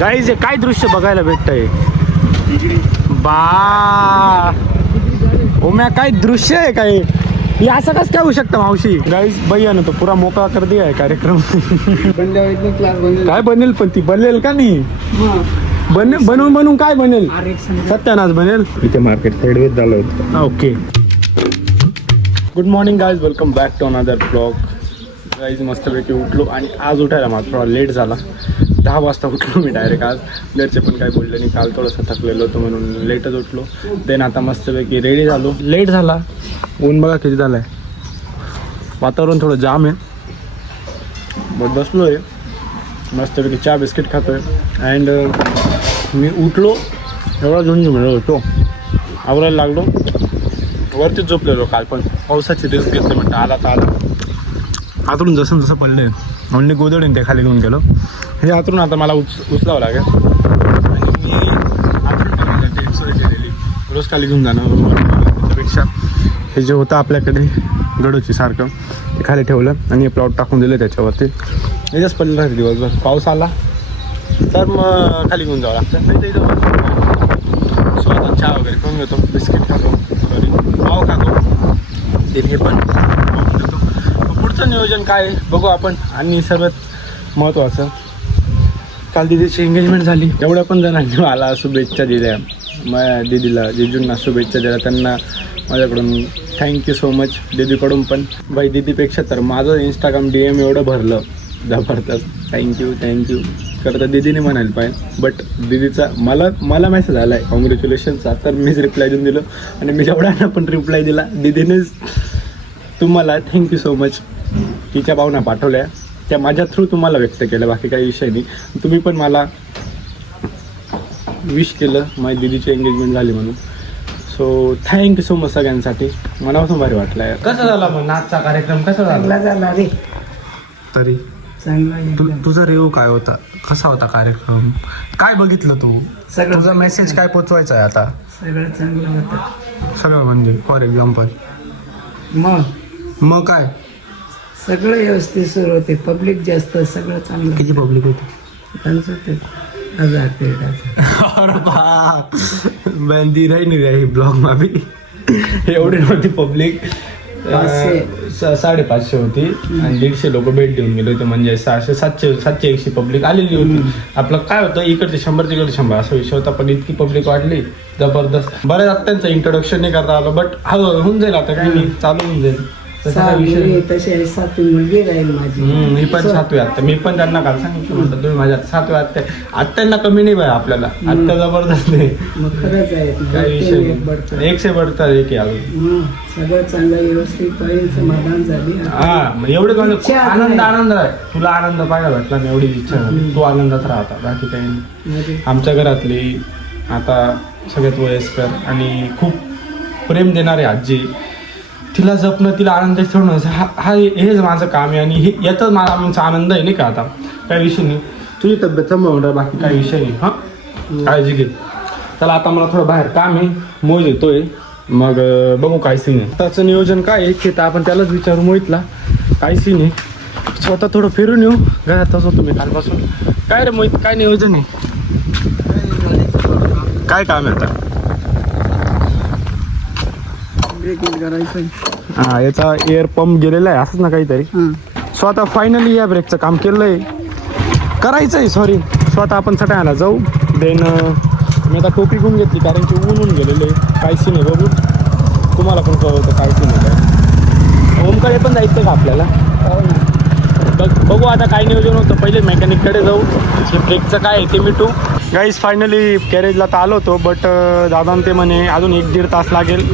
Guys काय दृश्य बघायला भेटतंय बा ओम्या काय दृश्य आहे काय हे असं कसं काय होऊ शकतं मावशी गाईज भैया ना तो पुरा मोकळा कर दिया आहे कार्यक्रम काय बनेल पण ती बनेल का नाही बनवून बनवून काय बनेल सत्यानाश बनेल इथे मार्केट साईड झालं होतं okay good morning guys welcome back to another blog guys मस्तपैकी उठलो आणि आज उठायला मला थोडा लेट झाला 10 वाजता उठलो मी डायरेक्ट आज घरचे पण काय बोलले नाही काल थोडंसं थकलेलो होतो म्हणून लेटच उठलो देन आता मस्तपैकी रेडी झालो लेट झाला ऊन बघा किती झालं आहे वातावरण थोडं जाम आहे बट बसलो आहे मस्तपैकी चहा बिस्किट खातो आहे अँड मी उठलो एवढा झुंझुमलो होतो आवरायला लागलो वरतीच झोपलेलो काल पण पावसाची रिस्क घेतली म्हणतं आला तर आला आतून जसं जसं पडलं आहे ओनली गोदडीने ते खाली घेऊन गेलो हे आतून आता मला उचलावं लागेल आणि मी आतून टाकायला सोय केलेली रोज खाली घेऊन जाणं त्यापेक्षा हे जे होतं आपल्याकडे गडोची सारखं ते खाली ठेवलं आणि हे प्लॉट टाकून दिलं त्याच्यावरती याच्याच पडलं राहते दिवसभर पाऊस आला तर मग खाली घेऊन जावं लागतं नाही तर इथं सो आता चहा वगैरे करून घेतो बिस्किट खातो घरी पाव खातो ते हे पण घेतो पुढचं नियोजन काय बघू आपण आणि सर्वात महत्त्वाचं काल दिदीची एंगेजमेंट झाली एवढ्या पण जणांनी मला शुभेच्छा दिल्या माझ्या दीदीला जिजूंना शुभेच्छा दिल्या त्यांना माझ्याकडून थँक्यू सो मच दीदीकडून पण बाई दीदीपेक्षा तर माझं इंस्टाग्राम DM एवढं भरलं जबरदस्त थँक्यू खरं तर दीदीने म्हणायला पाहिजे बट दीदीचा मला मेसेज आला आहे कॉंग्रॅच्युलेशनचा तर मीच रिप्लाय देऊन दिलं आणि मी जेवढ्यांना पण रिप्लाय दिला दीदीनेच तुम्हाला थँक्यू सो मच तिच्या भावना पाठवल्या त्या माझ्या थ्रू तुम्हाला व्यक्त केलं बाकी काही विषय नाही तुम्ही पण मला विश केलं माझी दीदीची एंगेजमेंट झाली म्हणून सो थँक्यू सो मच सगळ्यांसाठी मनापासून भारी वाटलं आहे कसा झाला मग नाचचा कार्यक्रम कसा झाला रे तरी चांगला तुझा रिव्ह्यू काय होता कसा होता कार्यक्रम काय बघितलं तू तुझा मेसेज काय पोचवायचा आहे आता सगळं चांगलं होतं सगळं म्हणजे फॉर एक्झाम्पल मग काय सगळं व्यवस्थित सुरू होते पब्लिक जास्त सगळं चांगलं किती पब्लिक होती 1000 बंदी नाही रही ब्लॉग मा भी एवढी नव्हती पब्लिक 550 होती आणि 150 लोक भेट देऊन गेले होते म्हणजे 700 पब्लिक आलेली होती आपलं काय होतं इकडचे 100 तिकडचे 100 असा विषय होता पण इतकी पब्लिक वाढली जबरदस्त बऱ्याच आता त्यांचं इंट्रोडक्शन नाही करता आलं बट होऊन जाईल आता काही नाही चालू होऊन जाईल तसे 7 मुलगी राहील माझी मी पण 7वी आता मी पण त्यांना काल सांगितलं म्हणतात तुम्ही माझ्या 7वी आत्यांना कमी नाही बाय आपल्याला आत्या जबरदस्त नाही मग खरंच आहे काही विषय एक से बढता एक अजून सगळं चांगलं व्यवस्थित समाधान झाली हा एवढे आनंद आहे तुला आनंद पाहायला भेटला मी एवढीच इच्छा झाली तू आनंदात राहता बाकी काही नाही आमच्या घरातली आता सगळ्यात वयस्कर आणि खूप प्रेम देणारे आजी तिला जपणं तिला आनंद ठेवणं हा हेच माझं काम आहे आणि यातच मला आमचा आनंद आहे नाही का आता काही विषय नाही तुझी तब्येत सांभाळून राहा बाकी काही विषय नाही हां काळजी घे चला आता मला थोडं बाहेर काम आहे मोज येतोय मग बघू काय सीन आहे त्याचं नियोजन काय आहे की तर आपण त्यालाच विचारू मोहितला काय सीन आहे स्वतः थोडं फिरून येऊ घरातच होतो मी कालपासून काय रे मोहित काय नियोजन आहे काय काम आहे आता हा याचा एअर पंप गेलेला आहे असंच ना काहीतरी स्वतः फायनली या ब्रेकचं काम केलंय करायचंय सॉरी स्वतः आपण सटायला जाऊ देन मी आता टोपी घेऊन घेतली कारण की ऊन गेलेलं आहे काय सीन आहे बघू तुम्हाला पण कळवतं काय सीन आहे काय ओमकडे पण जायचं का आपल्याला बघू आता काय नियोजन होतं पहिले मेकॅनिककडे जाऊ हे ब्रेकचं काय आहे ते मिटू गाईज फायनली गॅरेजला तर आलो होतो बट दादा ते म्हणे अजून 1-1.5 तास लागेल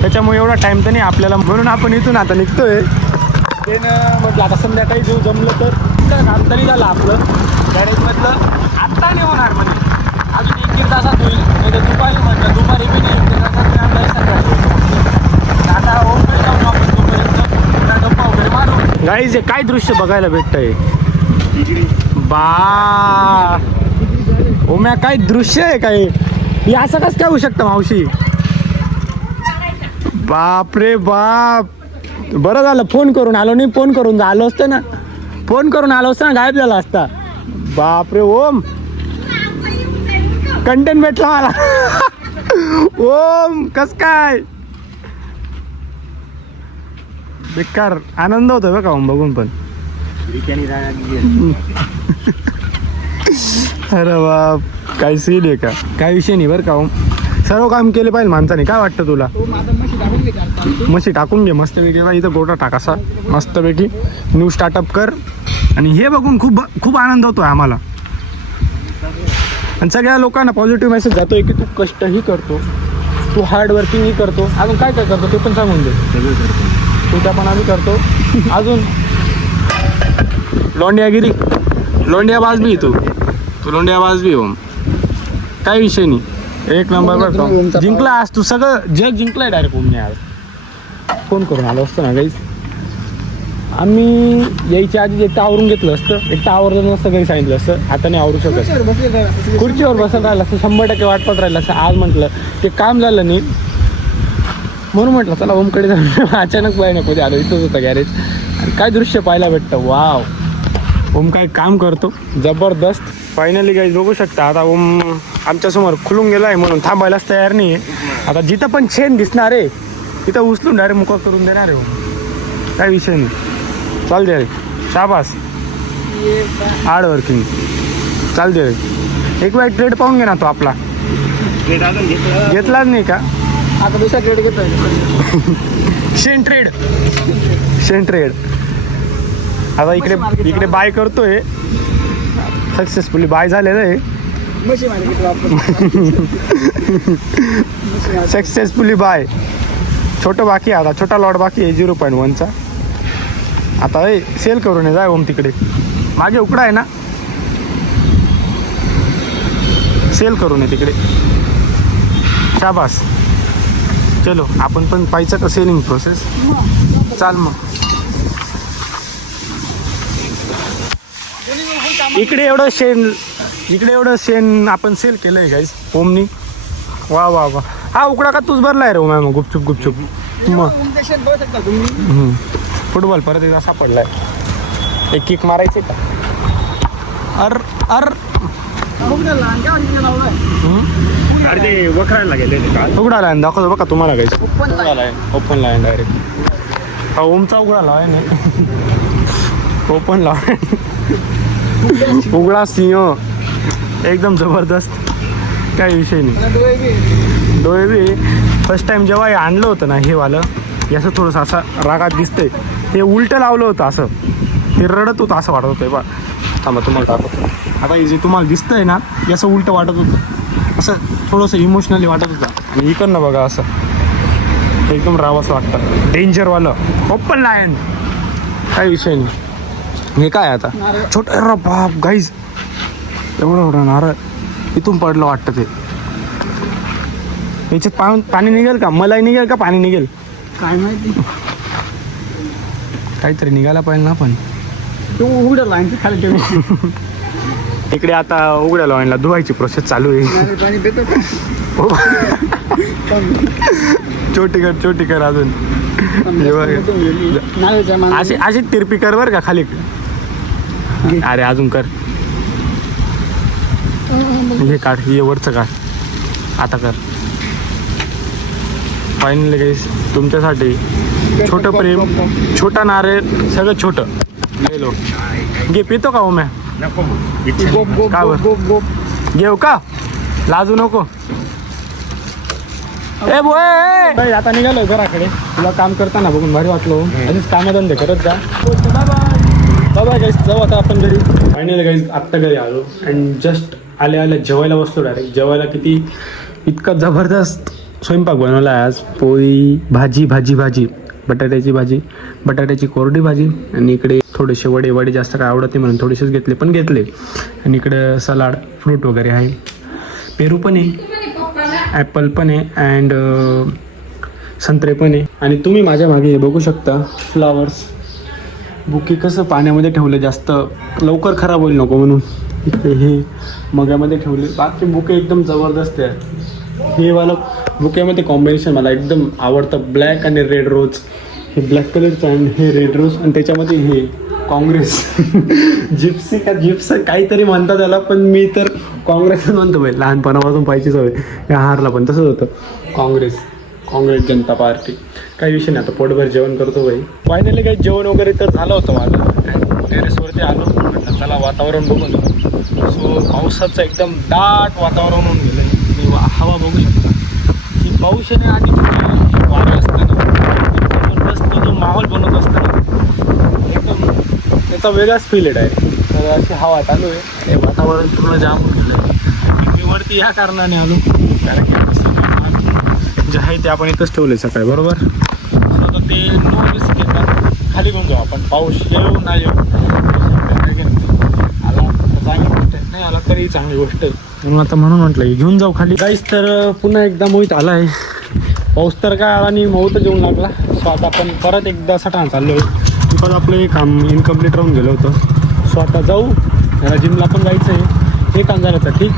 त्याच्यामुळे एवढा टाईम तर नाही आपल्याला म्हणून आपण इथून आता निघतोय ते म्हटलं आता संध्याकाळी जेऊ जमलं तर काम तरी झालं आपलं गॅरेजमधलं आत्ता नाही होणार म्हणजे अजून 1-1.5 तासात होईल नाही तर दुपारी म्हटलं दुपारी बी नाही 1-1.5 तासात आपल्याला सकाळी आता ओमकडे जाऊन आपण तोपर्यंत गप्पा वगैरे मारू गाईज काय दृश्य बघायला भेटतंय बा ओम्या काय दृश्य आहे काय हे असं कसं काय होऊ शकतं मावशी बाप रे बाप बरं झालं फोन करून आलो नाही फोन करून आलो असतं ना गायब झाला असता बाप रे ओम कंटेंट भेटला मला. ओम कस काय बेकार आनंद होतो बघा ओम बघून पण. अरे बाप काय सीन आहे का, काय विषय नाही बरं का ओम. सर्व काम केले पाहिजे माणसाने. काय वाटतं तुला? म्हशी टाकून घे मस्तपैकी. बा इथं गोटा टाकासा मस्तपैकी. न्यू स्टार्टअप कर. आणि हे बघून खूप खूप आनंद होतो आम्हाला. आणि सगळ्या लोकांना पॉझिटिव्ह मेसेज जातोय की तू कष्टही करतो, तू हार्ड वर्किंगही करतो. अजून काय काय करतो ते पण सांगून दे. तू त्या पण आम्ही करतो. अजून लोंडियागिरी, लोंडिया बाजबी तू लोंडिया बाजबी हो. काय विषय नाही. एक नंबर बरं जिंकला आज तू. सगळं जग जिंकलाय डायरेक्ट ओमने. आज फोन करून आलो असतो ना गाईज. आम्ही यायच्या आधी एकटं आवरून घेतलं असतं. एकटं आवरलं नसतं घरी सांगितलं असतं. आता नाही आवरू शकत. खुर्चीवर बसून राहिलं असतं. 100% वाट पाहत राहिलं असतं. आज म्हटलं ते काम झालं नाही म्हणून म्हटलं चला ओमकडे जाऊन. अचानक बाय नको आलो. इथंच होतं गॅरेज. आणि काय दृश्य पाहायला भेटतं. वाव ओम काय काम करतो जबरदस्त. फायनली गाईज बघू शकता. आता ओम आमच्यासमोर खुलून गेला आहे म्हणून थांबायलाच तयार नाही आहे. आता जिथं पण चेन दिसणार आहे तिथं उचलून डायरेक्ट मुका करून देणार आहे ओम. काय विषय नाही. चाल दे रे शाबास. Hard working. चाल दे रे. एक वेळ ट्रेड पाहून घे ना तो आपला. घेतलाच नाही का? आता दुसरा ट्रेड घेतोय. शेन ट्रेड. आता इकडे बाय करतोय. सक्सेसफुली बाय झालेलं आहे. म्हशी मार्केट वापर. Successfully bye. छोटं बाकी आहे आता. छोटा लॉट बाकी आहे 0.1चा. आता सेल करून जाय ओम तिकडे. मागे उकडा आहे ना, सेल करून ये तिकडे. शाबास. चलो आपण पण पाहिजे का सेलिंग प्रोसेस. चाल मग. इकडे एवढं शेण आपण सेल केलंय गाईज ओमनी. वा वा वा. हा उकडा का तूच भरलाय रे ओम. मग गुपचूप मग फुटबॉल परत एकदा सापडलाय. एक किक मारायचे का? अरे ते वखरायला गेले उघडाला दाखवतो बघा तुम्हाला गाईज. Open line direct. हा ओमचा उघडाला आहे ना. ओपन लाईन उघडा सिंह एकदम जबरदस्त. काही विषय नाही. डोळे बी फर्स्ट टाइम जेव्हा हे आणलं होतं ना हे वालं, याचं थोडंसं असं रागात दिसतंय. हे उलटं लावलं होतं असं. हे रडत होतं असं वाटत होतं. बा थांबा तुम्हाला टाकतो. आता हे जे तुम्हाला दिसतंय ना याचं उलटं वाटत होतं. असं थोडंसं इमोशनली वाटत होतं. आणि इकडनं बघा असं एकदम रावासं वाटतं. डेंजरवालं ओपन लायन. काही विषय नाही. हे काय आता छोटं बाप गाईज. एवढं नारळ इथून पडलं वाटतं. ते याच्यात पाणी निघेल का? मलाई निघेल का पाणी निघेल काय माहिती. काहीतरी निघायला पाहिजे ना. पण तू उघडं लाईन खाली ठेव. इकडे आता उघड्या लाईनला धुवायची प्रोसेस चालू आहे. पाणी देतो का? छोटी कर अजून. अशी तिरपी कर बर का खाली. अरे अजून कर. हे काढ. हे वरचं काढ. आता कर. फायनली गाईस तुमच्यासाठी छोटं प्रेम, छोटा नारळ, सगळं छोटं गेलो. घे पितो का ओम्या? का बरं घेऊ का? लाजू नको. ए बोय आता निघालोय घराकडे. तुला काम करताना बघून भारी वाटलो. आधीच कामधंदे करत जा. बाबा गाईस जाऊ आता आपण घरी. फायनली गाईस आत्ता घरी आलो. अँड जस्ट आल्या जेवायला बसलो डायरेक्ट. जेवायला किती इतका जबरदस्त स्वयंपाक बनवला आहे आज. पोळी, भाजी, बटाट्याची भाजी, बटाट्याची कोरडी भाजी. आणि इकडे थोडेसे वडे जास्त काय आवडत नाही म्हणून थोडेसेच घेतले पण घेतले. आणि इकडे सलाड, फ्रूट वगैरे आहे. पेरू पण आहे, ॲपल पण आहे, अँड संत्रे पण आहे. आणि तुम्ही माझ्या मागे हे बघू शकता फ्लावर्स बुके कसं पाण्यामध्ये ठेवलं जास्त लवकर खराब होईल नको म्हणून. इकडे हे मग्यामध्ये ठेवले. बाकी बुके एकदम जबरदस्त आहे. हे वाला बुक्यामध्ये कॉम्बिनेशन मला एकदम आवडतं. ब्लॅक आणि रेड रोज. हे ब्लॅक कलरचं आणि हे रेड रोज. आणि त्याच्यामध्ये हे काँग्रेस जिप्सी का जिप्स काहीतरी म्हणतात त्याला. पण मी तर काँग्रेसच म्हणतो भाई, लहानपणापासून पाहिजे सवय. या हारला पण तसंच होतं. काँग्रेस जनता पार्टी. काही विषय नाही, आता पोटभर जेवण करतो भाई. फायनली काही जेवण वगैरे तर झालं होतं माझं. टेरेसवरती आलो, म्हटलं चला वातावरण बघून. सो पावसाचं एकदम दाट वातावरण होऊन गेलं. मी हवा बघू शकता की पाऊस येणे आधी वारं असतं ना, जबरदस्त जो माहोल बनत असतं ना, एकदम त्याचा वेगळाच फील आहे डायरेक्ट. तर अशी हवा चालू आहे आणि वातावरण पूर्ण जाम होऊन गेलं. मी वरती या कारणाने आलो कारण की जे आहे ते आपण इथंच ठेवले सकाळी, बरोबर. सो आता ते नो रिस्क घेतात, खाली घेऊन जाऊ आपण. पाऊस येऊ ना येऊ, आला तर चांगली गोष्ट आहे, नाही आला तरी चांगली गोष्ट आहे. म्हणून म्हटलं घेऊन जाऊ खाली. गाईस तर पुन्हा एकदा मोहित आला आहे. पाऊस तर काय आला आणि मोहितच येऊन लागला. सो आता आपण परत एकदा सटाणा चाललो आहे. बिकॉज आपलं हे काम इनकम्प्लीट राहून गेलं होतं. सो आता जाऊ, जरा जिमला पण जायचं आहे. हे काम झालं तर ठीक,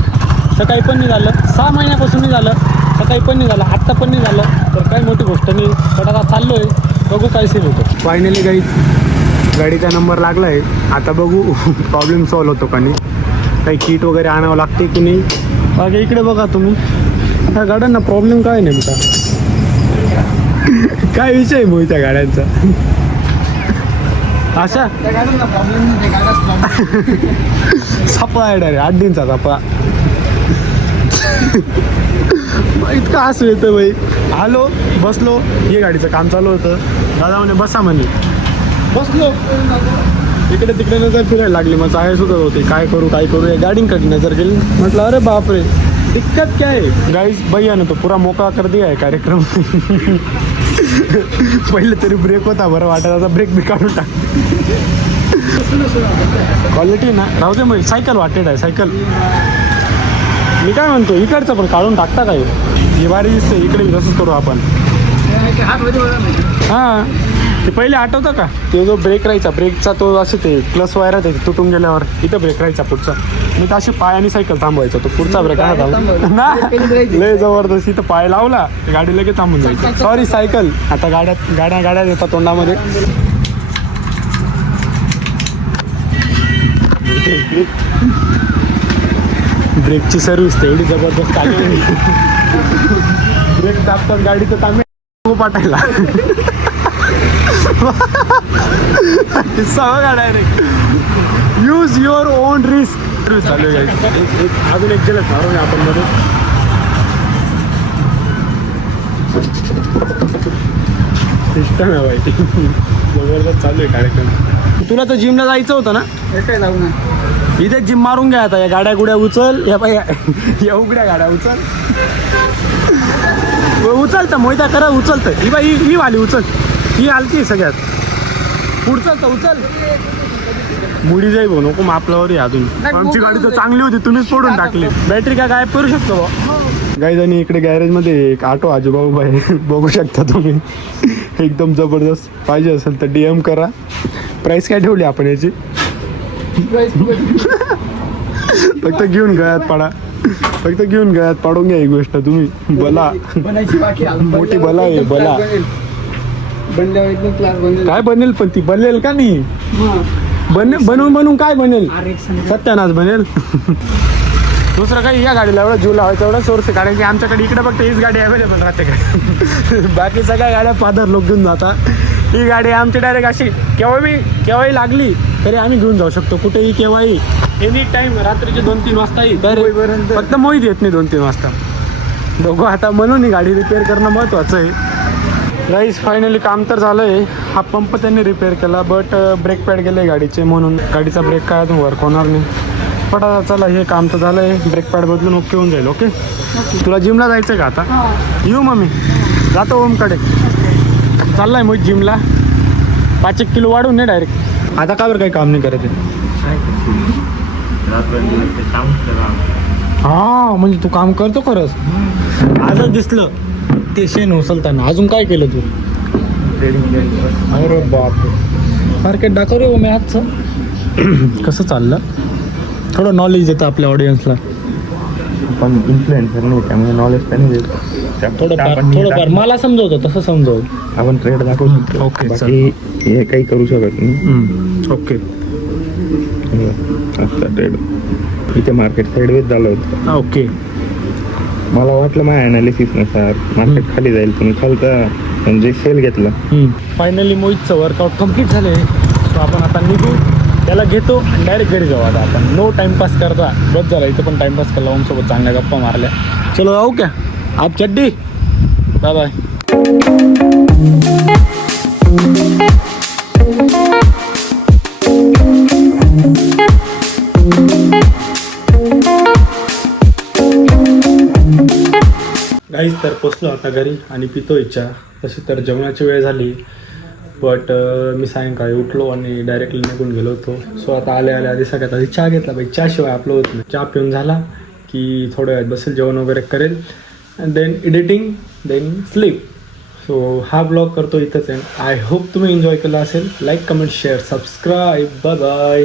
सकाळी पण नाही झालं, 6 महिन्यापासून नाही झालं, सकाळी पण नाही झालं, आत्ता पण नाही झालं, तर काही मोठी गोष्ट नाही. पण आता चाललो आहे, बघू काय सीन होतं. फायनली गाडीचा नंबर लागला आहे. आता बघू प्रॉब्लेम सॉल्व होतो का नाही, काही किट वगैरे आणावं लागते की नाही. बाकी इकडे बघा तुम्ही, ह्या गाड्यांना प्रॉब्लेम काय नेमका, काय विषय आहे मग त्या गाड्यांचा. अशा सापळा आहे डायरेक्ट, 8 दिनचा सापळा. इतकं हसू येतं बाई. आलो, बसलो, हे गाडीचं काम चालू होतं. दादा म्हणे बसा म्हणे, बसलो. इकडे तिकडे नजर फिरायला लागली, मग चाय सुद्धा होते. काय करू या गाडींकडे नजर गेली. म्हटलं अरे बापरे, दिक्कत क्या है गाइस. भैया ने तो पूरा मौका कर दिया है कार्यक्रम. पहिले तरी ब्रेक होता, बरं वाटत, आता ब्रेक बी काढून टाक. क्वालिटी ना राहू दे. मग सायकल वाटेड आहे सायकल. मी काय म्हणतो, इकडचं पण काढून टाकता काय, ही बारी दिसते. इकडे तसंच करू आपण. हां, ते पहिले आठवतं का, ते जो ब्रेक राहायचा, ब्रेकचा तो असं ते प्लस वायर आहे, ते तुटून गेल्यावर इथं ब्रेक राहायचा पुढचा. मी तर अशी पायाने सायकल थांबवायचा, तो पुढचा ब्रेक हा थांबला ना, लय जबरदस्त. इथं पाय लावला गाडी लगेच थांबून जायची. Sorry cycle. आता गाड्या येतात तोंडामध्ये. ब्रेकची सर्व्हिस तेवढी जबरदस्त आली. ब्रेक दाबतात गाडीचं तांबे पाठायला. सगळं direct use your on risk चालू आहे. अजून एक गेलं मारून आपण मध्ये. सिस्टम आहे बाई, जबरदस्त चालू आहे कार्यक्रम. तुला तर जिमला जायचं होतं ना, इथे जिम मारून घ्या. आता या गाड्या गुड्या उचल, या उघड्या गाड्या उचलतं मोहिता करा, उचलतं. ही बाई ही वाली उचल, ही आलती सगळ्यात पुढचं तर उचल. मुडी जाई भाऊ, नको मापल्यावर अजून. आमची गाडी तर चांगली होती, तुम्हीच फोडून टाकली. बॅटरी काय गायब करू शकतो बा. गाईज आणि इकडे गॅरेजमध्ये एक ऑटो आजूबाजू बाई बघू शकता तुम्ही, एकदम जबरदस्त. पाहिजे असेल तर DM करा. प्राईस काय ठेवली आपण याची, फक्त घेऊन गळ्यात पाडून घ्या ही गोष्ट तुम्ही. बला मोठी बला आहे, बला काय बनेल, पण ती बनेल का नाही, बनवून काय बनेल, सत्यानाश बनेल. दुसरं काही या गाडीला एवढा जीव लावायचा, एवढा सोर्स आहे. कारण की आमच्याकडे इकडे फक्त हीच गाडी अवेलेबल राहते का, बाकी सगळ्या गाड्या पादर लोक घेऊन जातात. ही गाडी आमची डायरेक्ट अशी केव्हाही लागली तरी आम्ही घेऊन जाऊ शकतो, कुठेही केव्हाही, एनी टाइम. रात्रीचे 2-3 वाजता डायरेक्ट, फक्त मोहित येत नाही 2-3 वाजता. बघू आता, म्हणून ही गाडी रिपेअर करणं महत्त्वाचं आहे. राईस फायनली काम तर झालं आहे. हा पंप त्यांनी रिपेअर केला, बट ब्रेक पॅड गेले गाडीचे, म्हणून गाडीचा ब्रेक काय अजून वर्क होणार नाही. पण चला, हे काम तर झालं आहे, ब्रेक पॅड बदलून ओके होऊन जाईल. ओके, तुला जिमला जायचं आहे का आता? येऊ मग मी जातो ओमकडे. चाललाय मग जिमला, 5-1 किलो वाढून नाही डायरेक्ट. आता का बरं काही काम नाही करत आहे? हा, म्हणजे तू काम करतो खरंच. आजच दिसलं ते शेण उचलताना. अजून काय केलं तू? अरे बाप, मार्केट दाखव रे मी आजचं. कसं चाललं, थोडं नॉलेज देतं आपल्या ऑडियन्सला. पण इन्फ्लुएन्सर नाही, त्यामुळे नॉलेज तर नाही देत. थोडंफार मला समजवतो, तसं समजव. आपण ट्रेड दाखवू शकतो. ओके, बाकी हे काही करू शकत नाही. ओके, आता ट्रेड इथे मार्केट साईडवेज झालं होतं. ओके. मला वाटलं माझ्या अनालिसिसनुसार मार्केट खाली जाईल, पण खालतं म्हणजे सेल घेतला. फायनली मोहितचं वर्कआउट कम्प्लीट झाले. तो आपण आता निघू, त्याला घेतो आणि डायरेक्ट घरी जाऊ. आता आपण नो टाइमपास करता बस झाला. इथं पण टाइमपास केला, ओमसोबत चांगल्या गप्पा मारल्या. चलो जाऊ क्या आप चड्डी. Bye bye. गाईज तर पोचलो आता घरी आणि पितो इच्छा. तशी तर जेवणाची वेळ झाली, बट मी सायंकाळी उठलो आणि डायरेक्टली निघून गेलो होतो. सो आता आल्या आधी सगळ्यात आधी चहा घेतला. बाई चहाशिवाय आपलं होत नाही. चहा पिऊन झाला की थोड्या वेळात बसेल, जेवण वगैरे करेल, and then editing, then sleep. So हा ब्लॉग करतो इथंच आहे. आय होप तुम्ही एन्जॉय केला असेल. Like, comment, share, subscribe. Bye bye.